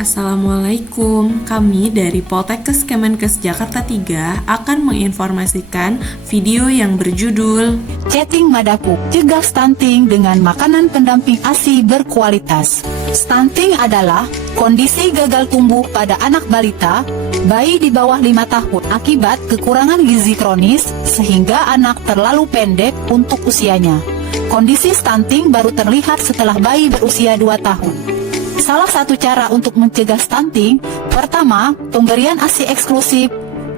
Assalamualaikum, kami dari Poltekkes Kemenkes Jakarta 3 akan menginformasikan video yang berjudul Chatting Madaku, cegah stunting dengan makanan pendamping ASI berkualitas. Stunting adalah kondisi gagal tumbuh pada anak balita, bayi di bawah 5 tahun akibat kekurangan gizi kronis sehingga anak terlalu pendek untuk usianya. Kondisi stunting baru terlihat setelah bayi berusia 2 tahun. Salah satu cara untuk mencegah stunting, pertama, pemberian ASI eksklusif.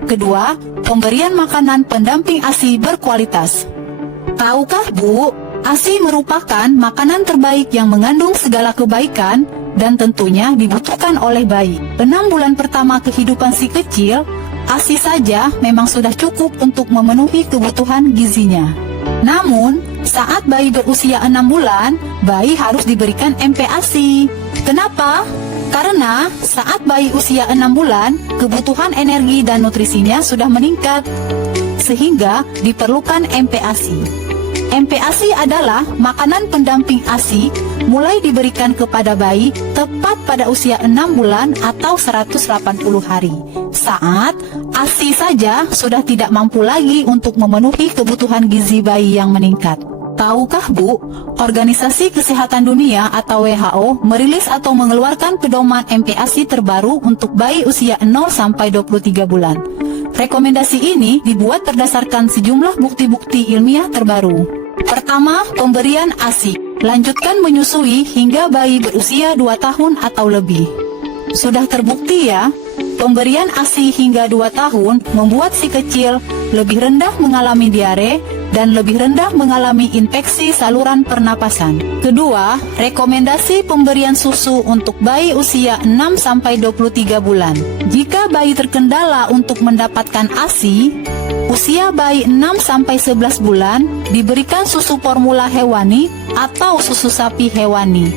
Kedua, pemberian makanan pendamping ASI berkualitas. Tahukah Bu, ASI merupakan makanan terbaik yang mengandung segala kebaikan dan tentunya dibutuhkan oleh bayi. 6 bulan pertama kehidupan si kecil, ASI saja memang sudah cukup untuk memenuhi kebutuhan gizinya. Namun, saat bayi berusia 6 bulan, bayi harus diberikan MPASI. Kenapa? Karena saat bayi usia 6 bulan, kebutuhan energi dan nutrisinya sudah meningkat, sehingga diperlukan MPASI. MPASI adalah makanan pendamping ASI mulai diberikan kepada bayi tepat pada usia 6 bulan atau 180 hari. Saat ASI saja sudah tidak mampu lagi untuk memenuhi kebutuhan gizi bayi yang meningkat. Tahukah Bu, Organisasi Kesehatan Dunia atau WHO merilis atau mengeluarkan pedoman MPASI terbaru untuk bayi usia 0 sampai 23 bulan. Rekomendasi ini dibuat berdasarkan sejumlah bukti-bukti ilmiah terbaru. Pertama, pemberian ASI. Lanjutkan menyusui hingga bayi berusia 2 tahun atau lebih. Sudah terbukti ya, pemberian ASI hingga 2 tahun membuat si kecil lebih rendah mengalami diare dan lebih rendah mengalami infeksi saluran pernapasan. Kedua, rekomendasi pemberian susu untuk bayi usia 6 sampai 23 bulan. Jika bayi terkendala untuk mendapatkan ASI, usia bayi 6 sampai 11 bulan diberikan susu formula hewani atau susu sapi hewani.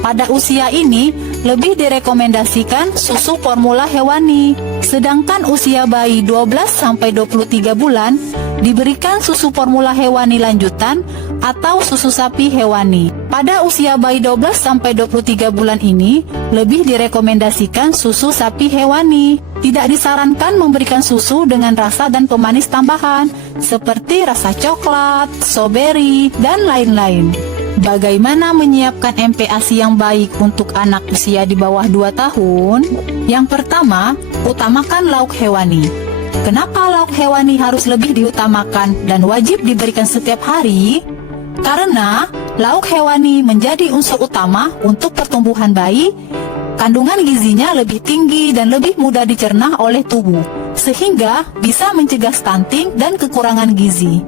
Pada usia ini, lebih direkomendasikan susu formula hewani. Sedangkan usia bayi 12 sampai 23 bulan diberikan susu formula hewani lanjutan atau susu sapi hewani. Pada usia bayi 12 sampai 23 bulan ini, lebih direkomendasikan susu sapi hewani. Tidak disarankan memberikan susu dengan rasa dan pemanis tambahan, seperti rasa coklat, strawberry, dan lain-lain. Bagaimana menyiapkan MPASI yang baik untuk anak usia di bawah 2 tahun? Yang pertama, utamakan lauk hewani. Kenapa lauk hewani harus lebih diutamakan dan wajib diberikan setiap hari? Karena lauk hewani menjadi unsur utama untuk pertumbuhan bayi. Kandungan gizinya lebih tinggi dan lebih mudah dicerna oleh tubuh, sehingga bisa mencegah stunting dan kekurangan gizi.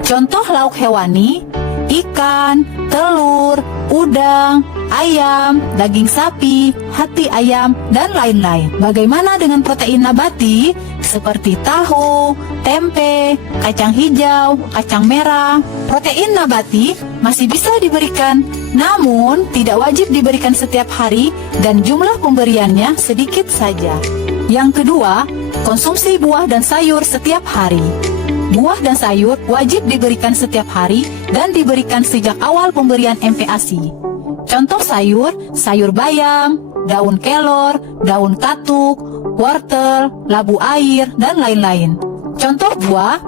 Contoh lauk hewani: ikan, telur, udang, ayam, daging sapi, hati ayam, dan lain-lain. Bagaimana dengan protein nabati seperti tahu, tempe, kacang hijau, kacang merah? Protein nabati masih bisa diberikan, namun tidak wajib diberikan setiap hari dan jumlah pemberiannya sedikit saja. Yang kedua, konsumsi buah dan sayur setiap hari. Buah dan sayur wajib diberikan setiap hari dan diberikan sejak awal pemberian MPASI. Contoh sayur, sayur bayam, daun kelor, daun katuk, wortel, labu air, dan lain-lain. Contoh buah,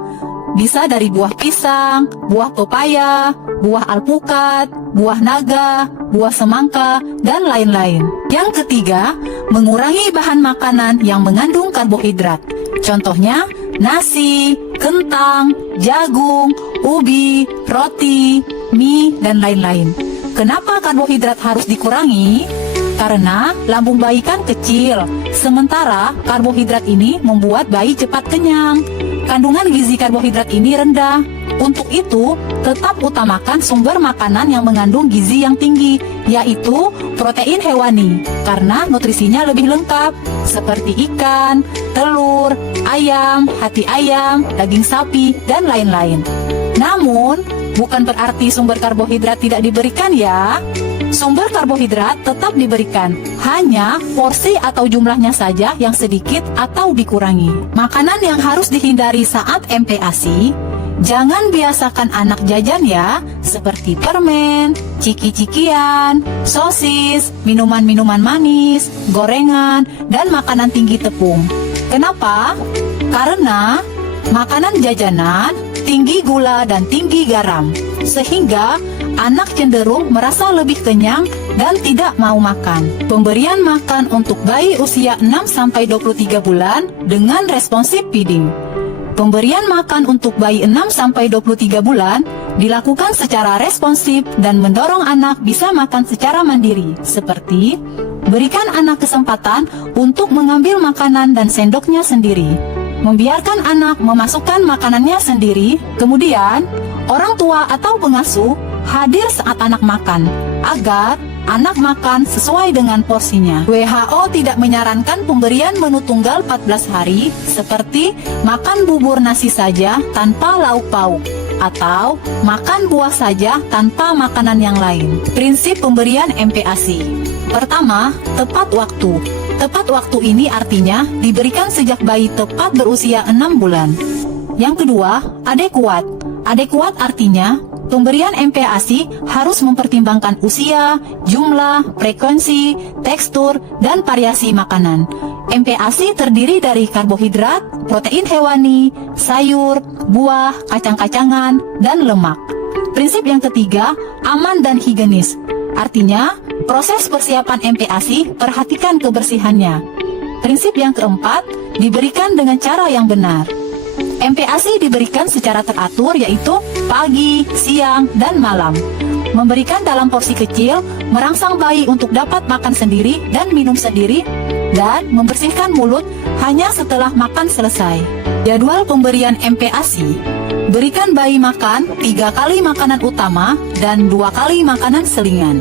bisa dari buah pisang, buah pepaya, buah alpukat, buah naga, buah semangka, dan lain-lain. Yang ketiga, mengurangi bahan makanan yang mengandung karbohidrat. Contohnya, nasi, kentang, jagung, ubi, roti, mie, dan lain-lain. Kenapa karbohidrat harus dikurangi? Karena lambung bayi kan kecil, sementara karbohidrat ini membuat bayi cepat kenyang. Kandungan gizi karbohidrat ini rendah. Untuk itu, tetap utamakan sumber makanan yang mengandung gizi yang tinggi, yaitu protein hewani, karena nutrisinya lebih lengkap, seperti ikan, telur, ayam, hati ayam, daging sapi, dan lain-lain. Namun, bukan berarti sumber karbohidrat tidak diberikan ya. Sumber karbohidrat tetap diberikan, hanya porsi atau jumlahnya saja yang sedikit atau dikurangi. Makanan yang harus dihindari saat MPASI: Jangan biasakan anak jajan ya, seperti permen, ciki-cikian, sosis, minuman-minuman manis, gorengan, dan makanan tinggi tepung. Kenapa? Karena makanan jajanan tinggi gula dan tinggi garam, sehingga anak cenderung merasa lebih kenyang dan tidak mau makan. Pemberian makan untuk bayi usia 6-23 bulan dengan responsif feeding. Pemberian makan untuk bayi 6-23 bulan dilakukan secara responsif dan mendorong anak bisa makan secara mandiri, seperti berikan anak kesempatan untuk mengambil makanan dan sendoknya sendiri, membiarkan anak memasukkan makanannya sendiri, kemudian orang tua atau pengasuh hadir saat anak makan, agar anak makan sesuai dengan porsinya. WHO tidak menyarankan pemberian menu tunggal 14 hari seperti makan bubur nasi saja tanpa lauk pauk atau makan buah saja tanpa makanan yang lain. Prinsip pemberian MPASI. Pertama, tepat waktu. Tepat waktu ini artinya diberikan sejak bayi tepat berusia 6 bulan. Yang kedua, adekuat. Adekuat artinya pemberian MPASI harus mempertimbangkan usia, jumlah, frekuensi, tekstur, dan variasi makanan. MPASI terdiri dari karbohidrat, protein hewani, sayur, buah, kacang-kacangan, dan lemak. Prinsip yang ketiga, aman dan higienis. Artinya, proses persiapan MPASI perhatikan kebersihannya. Prinsip yang keempat, diberikan dengan cara yang benar. MPASI diberikan secara teratur yaitu pagi, siang, dan malam. Memberikan dalam porsi kecil, merangsang bayi untuk dapat makan sendiri dan minum sendiri, dan membersihkan mulut hanya setelah makan selesai. Jadwal pemberian MPASI. Berikan bayi makan 3 kali makanan utama dan 2 kali makanan selingan.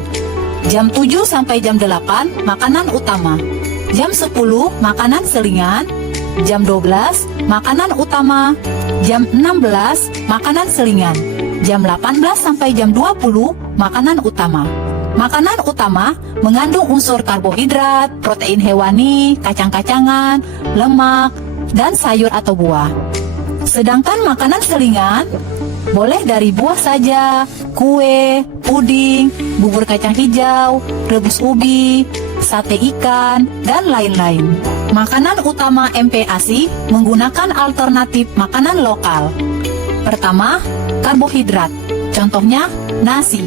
Jam 7 sampai jam 8 makanan utama. Jam 10 makanan selingan. Jam 12 makanan utama. Jam 16 makanan selingan. Jam 18 sampai jam 20 makanan utama. Makanan utama mengandung unsur karbohidrat, protein hewani, kacang-kacangan, lemak, dan sayur atau buah. Sedangkan makanan selingan boleh dari buah saja, kue, puding, bubur kacang hijau, rebus ubi, sate ikan, dan lain-lain. Makanan utama MPASI menggunakan alternatif makanan lokal. Pertama, karbohidrat. Contohnya, nasi.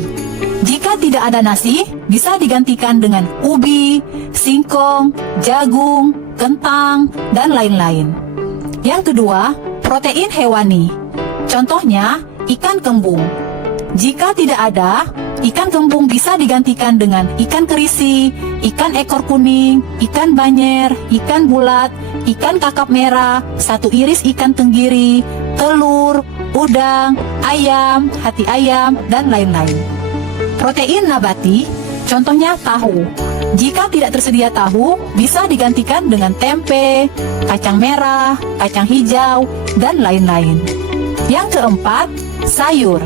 Jika tidak ada nasi, bisa digantikan dengan ubi, singkong, jagung, kentang, dan lain-lain. Yang kedua, protein hewani. Contohnya, ikan kembung. Jika tidak ada, ikan kembung bisa digantikan dengan ikan kerisi, ikan ekor kuning, ikan banyer, ikan bulat, ikan kakap merah, satu iris ikan tenggiri, telur, udang, ayam, hati ayam, dan lain-lain. Protein nabati, contohnya tahu. Jika tidak tersedia tahu, bisa digantikan dengan tempe, kacang merah, kacang hijau, dan lain-lain. Yang keempat, sayur.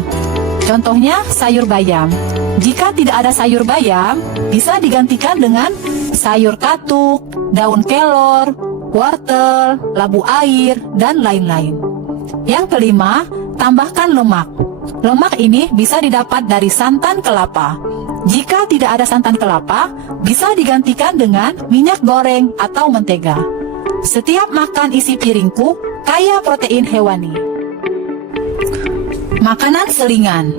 Contohnya sayur bayam. Jika tidak ada sayur bayam, bisa digantikan dengan sayur katuk, daun kelor, wortel, labu air, dan lain-lain. Yang kelima, tambahkan lemak. Lemak ini bisa didapat dari santan kelapa. Jika tidak ada santan kelapa, bisa digantikan dengan minyak goreng atau mentega. Setiap makan isi piringku kaya protein hewani. Makanan selingan.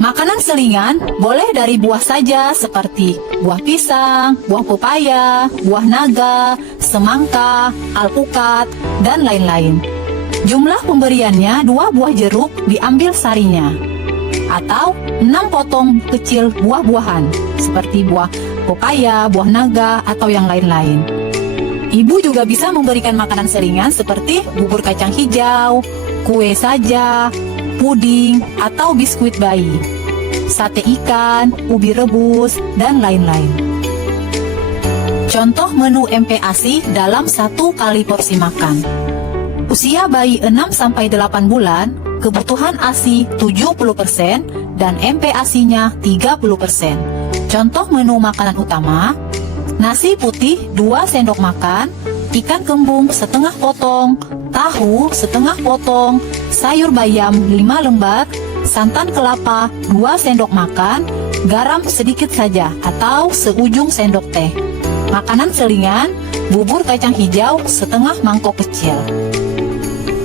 Makanan selingan boleh dari buah saja seperti buah pisang, buah pepaya, buah naga, semangka, alpukat, dan lain-lain. Jumlah pemberiannya 2 buah jeruk diambil sarinya, atau 6 potong kecil buah-buahan seperti buah pepaya, buah naga, atau yang lain-lain. Ibu juga bisa memberikan makanan selingan seperti bubur kacang hijau, kue saja, puding, atau biskuit bayi, sate ikan, ubi rebus, dan lain-lain. Contoh menu MPASI dalam 1 kali porsi makan. Usia bayi 6-8 bulan, kebutuhan ASI 70% dan MPASI-nya 30%. Contoh menu makanan utama, nasi putih 2 sendok makan, ikan kembung setengah potong, tahu setengah potong, sayur bayam 5 lembar, santan kelapa 2 sendok makan, garam sedikit saja atau seujung sendok teh. Makanan selingan, bubur kacang hijau setengah mangkok kecil.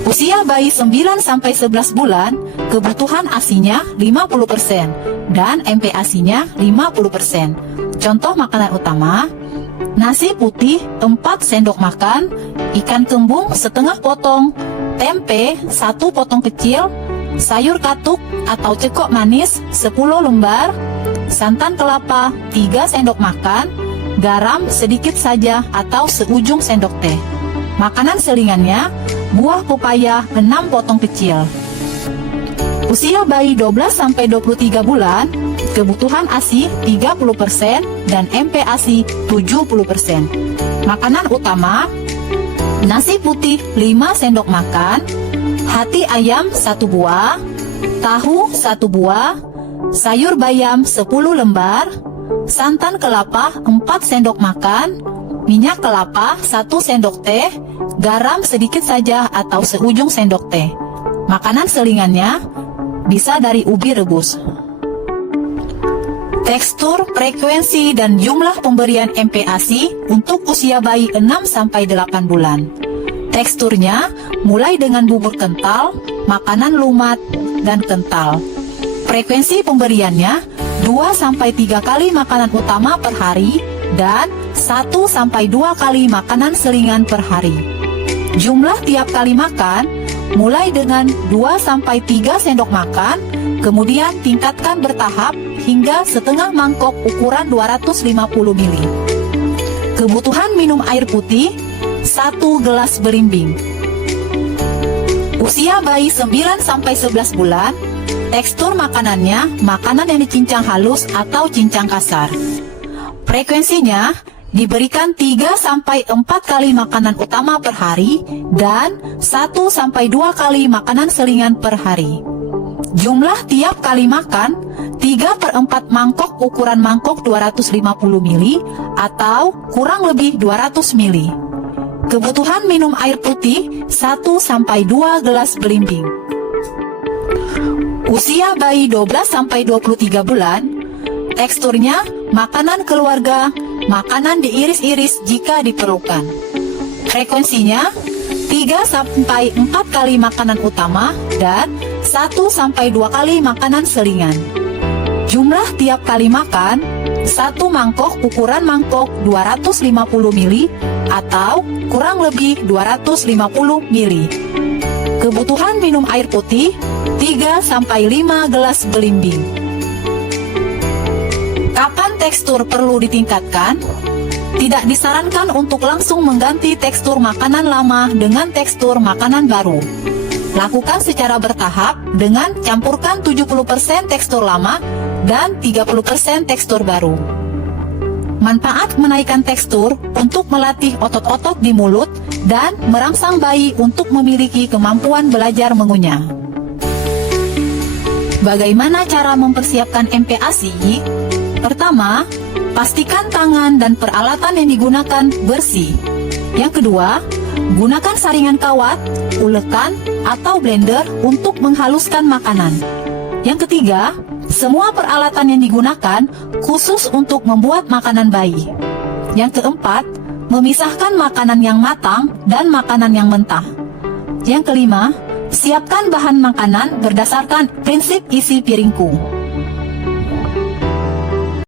Usia bayi 9-11 bulan, kebutuhan ASI-nya 50% dan MPASI-nya 50%. Contoh makanan utama, nasi putih 4 sendok makan, ikan kembung setengah potong, tempe 1 potong kecil, sayur katuk atau cekok manis 10 lembar, santan kelapa 3 sendok makan, garam sedikit saja atau seujung sendok teh. Makanan selingannya, buah pepaya 6 potong kecil. Usia bayi 12-23 bulan, kebutuhan ASI 30% dan MPASI 70%. Makanan utama, nasi putih 5 sendok makan, hati ayam 1 buah, tahu 1 buah, sayur bayam 10 lembar, santan kelapa 4 sendok makan, minyak kelapa 1 sendok teh, garam sedikit saja atau seujung sendok teh. Makanan selingannya bisa dari ubi rebus. Tekstur, frekuensi, dan jumlah pemberian MPASI untuk usia bayi 6-8 bulan. Teksturnya mulai dengan bubur kental, makanan lumat, dan kental. Frekuensi pemberiannya 2-3 kali makanan utama per hari dan 1-2 kali makanan selingan per hari. Jumlah tiap kali makan mulai dengan 2-3 sendok makan, kemudian tingkatkan bertahap hingga setengah mangkok ukuran 250 ml. Kebutuhan minum air putih 1 gelas belimbing. Usia bayi 9-11 bulan, tekstur makanannya makanan yang dicincang halus atau cincang kasar. Frekuensinya diberikan 3-4 kali makanan utama per hari dan 1-2 kali makanan selingan per hari. Jumlah tiap kali makan 3/4 mangkok ukuran mangkok 250 ml atau kurang lebih 200 ml. Kebutuhan minum air putih 1-2 gelas belimbing. Usia bayi 12-23 bulan, teksturnya makanan keluarga, makanan diiris-iris jika diperlukan. Frekuensinya 3-4 kali makanan utama dan 1-2 kali makanan selingan. Jumlah tiap kali makan 1 mangkok ukuran mangkok 250 ml atau kurang lebih 250 ml. Kebutuhan minum air putih 3-5 gelas belimbing. Kapan tekstur perlu ditingkatkan? Tidak disarankan untuk langsung mengganti tekstur makanan lama dengan tekstur makanan baru. Lakukan secara bertahap dengan campurkan 70% tekstur lama dan 30% tekstur baru. Manfaat menaikkan tekstur untuk melatih otot-otot di mulut dan merangsang bayi untuk memiliki kemampuan belajar mengunyah. Bagaimana cara mempersiapkan MPASI? Pertama, pastikan tangan dan peralatan yang digunakan bersih. Yang kedua, gunakan saringan kawat, ulekan, atau blender untuk menghaluskan makanan. Yang ketiga, semua peralatan yang digunakan khusus untuk membuat makanan bayi. Yang keempat, memisahkan makanan yang matang dan makanan yang mentah. Yang kelima, siapkan bahan makanan berdasarkan prinsip isi piringku.